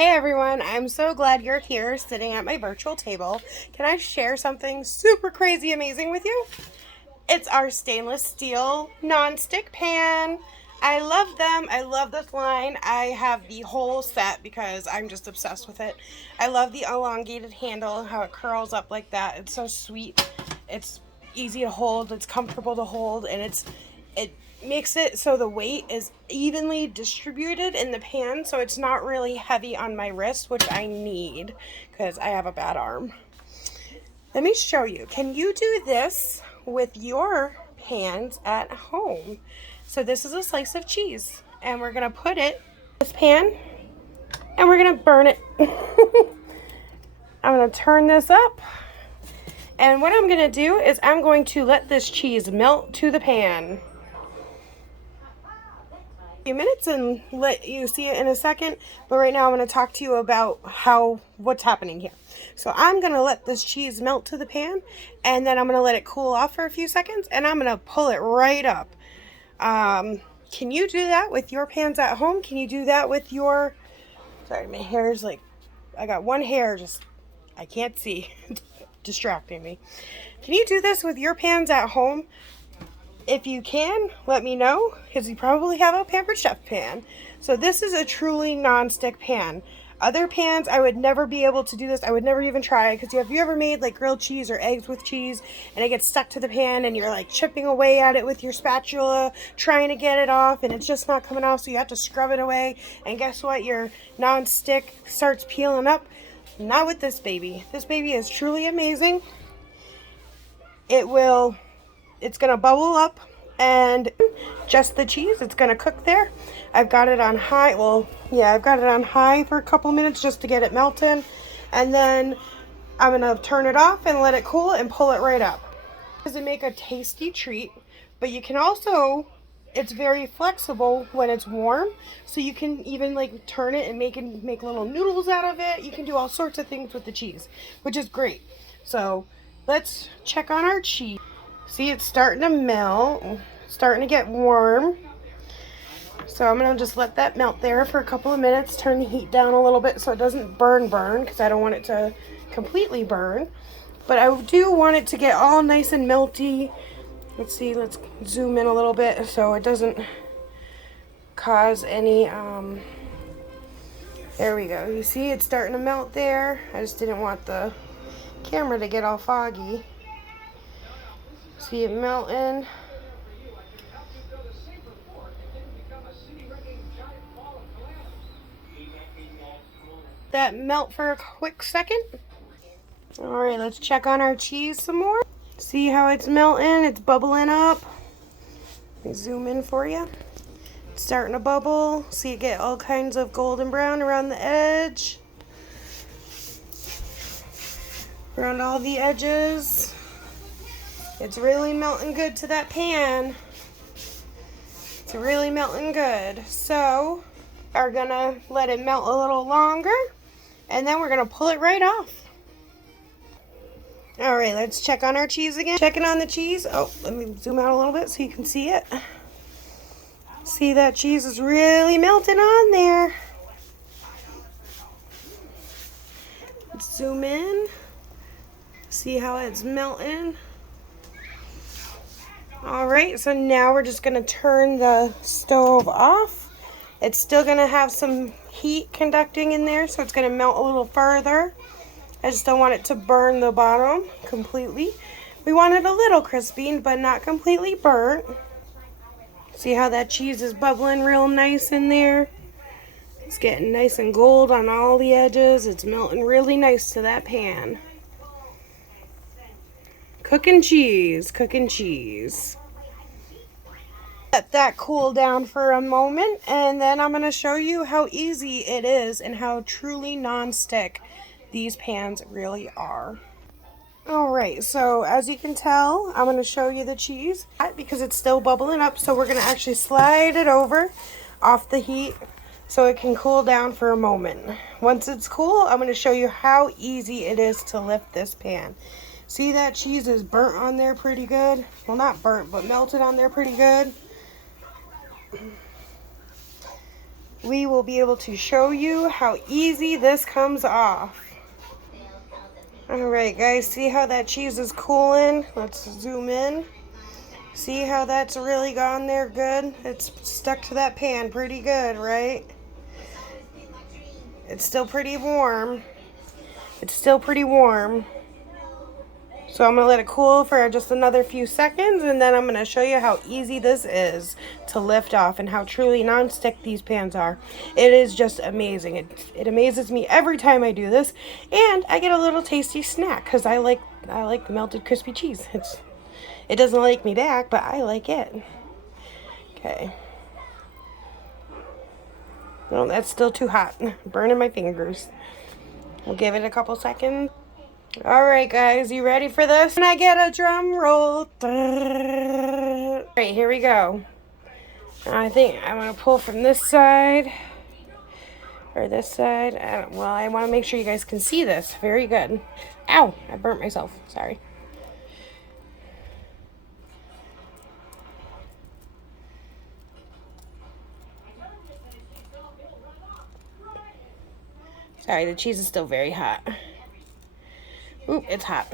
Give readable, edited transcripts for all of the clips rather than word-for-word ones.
Hey everyone, I'm so glad you're here sitting at my virtual table. Can I share something super crazy amazing with you? It's our stainless steel non-stick pan. I love them. I love this line. I have the whole set because I'm just obsessed with it. I love the elongated handle, how it curls up like that. It's so sweet. It's easy to hold, it's comfortable to hold, and it makes it so the weight is evenly distributed in the pan, so it's not really heavy on my wrist, which I need because I have a bad arm. Let me show you. Can you do this with your pans at home? So this is a slice of cheese, and we're gonna put it in this pan, and we're gonna burn it. I'm gonna turn this up, and what I'm gonna do is I'm going to let this cheese melt to the pan. Few minutes and let you see it in a second, but right now I'm going to talk to you about what's happening here. So I'm going to let this cheese melt to the pan, and then I'm going to let it cool off for a few seconds, and I'm going to pull it right up. Can you do that with your pans at home? Can you do that with your, sorry, my hair is like, I got one hair just, I can't see, distracting me. Can you do this with your pans at home? If you can, let me know, because you probably have a Pampered Chef pan. So this is a truly non-stick pan. Other pans, I would never be able to do this. I would never even try, because have you ever made like grilled cheese or eggs with cheese and it gets stuck to the pan and you're like chipping away at it with your spatula trying to get it off and it's just not coming off, so you have to scrub it away, and guess what? Your non-stick starts peeling up. Not with this baby. This baby is truly amazing. It's going to bubble up, and just the cheese, it's going to cook there. I've got it on high. Well, yeah, I've got it on high for a couple minutes just to get it melted. And then I'm going to turn it off and let it cool and pull it right up. Does it make a tasty treat? But you can also, it's very flexible when it's warm. So you can even like turn it and make little noodles out of it. You can do all sorts of things with the cheese, which is great. So let's check on our cheese. See, it's starting to melt, starting to get warm. So I'm going to just let that melt there for a couple of minutes, turn the heat down a little bit so it doesn't burn, because I don't want it to completely burn. But I do want it to get all nice and melty. Let's see, let's zoom in a little bit so it doesn't cause any, there we go. You see, it's starting to melt there. I just didn't want the camera to get all foggy. See it melting. That melt for a quick second. Alright, let's check on our cheese some more. See how it's melting? It's bubbling up. Let me zoom in for you. It's starting to bubble. See it get all kinds of golden brown around the edge. Around all the edges. It's really melting good to that pan. It's really melting good. So, we're gonna let it melt a little longer, and then we're gonna pull it right off. Alright, let's check on our cheese again. Checking on the cheese. Oh, let me zoom out a little bit so you can see it. See, that cheese is really melting on there. Let's zoom in. See how it's melting. Alright, so now we're just going to turn the stove off. It's still going to have some heat conducting in there, so it's going to melt a little further. I just don't want it to burn the bottom completely. We want it a little crispy, but not completely burnt. See how that cheese is bubbling real nice in there? It's getting nice and gold on all the edges. It's melting really nice to that pan. Cooking cheese, cooking cheese. Let that cool down for a moment, and then I'm going to show you how easy it is and how truly non-stick these pans really are. Alright, so as you can tell, I'm going to show you the cheese because it's still bubbling up, so we're going to actually slide it over off the heat so it can cool down for a moment. Once it's cool, I'm going to show you how easy it is to lift this pan. See, that cheese is burnt on there pretty good. Well, not burnt, but melted on there pretty good. we will be able to show you how easy this comes off. Alright guys, see how that cheese is cooling? Let's zoom in. See how that's really gone there good? It's stuck to that pan pretty good, right? It's still pretty warm. It's still pretty warm. So I'm going to let it cool for just another few seconds, and then I'm going to show you how easy this is to lift off and how truly non-stick these pans are. It is just amazing. It amazes me every time I do this, and I get a little tasty snack because I like melted crispy cheese. It doesn't like me back, but I like it. Okay. No, that's still too hot. Burning my fingers. We'll give it a couple seconds. Alright guys, you ready for this? Can I get a drum roll? Alright, here we go. I think I'm going to pull from this side. Or this side. I want to make sure you guys can see this. Very good. Ow! I burnt myself. Sorry. Sorry, the cheese is still very hot. Oop, it's hot.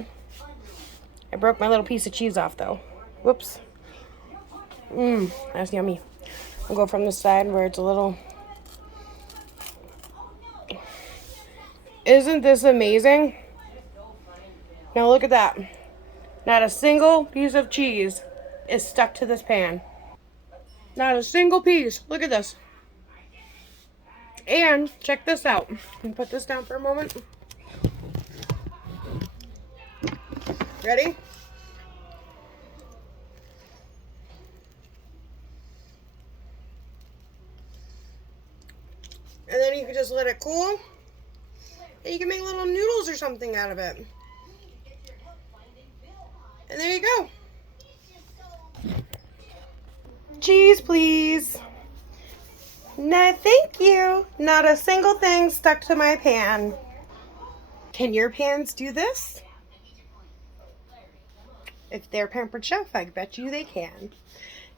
I broke my little piece of cheese off though. Whoops. That's yummy. I'll go from the side where it's a little... Isn't this amazing? Now look at that. Not a single piece of cheese is stuck to this pan. Not a single piece. Look at this. And check this out. Can you put this down for a moment? Ready? And then you can just let it cool. And you can make little noodles or something out of it. And there you go. Cheese, please. No, thank you. Not a single thing stuck to my pan. Can your pans do this? If they're Pampered Chef, I bet you they can.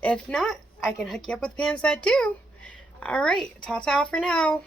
If not, I can hook you up with pans that do. All right, ta-ta for now.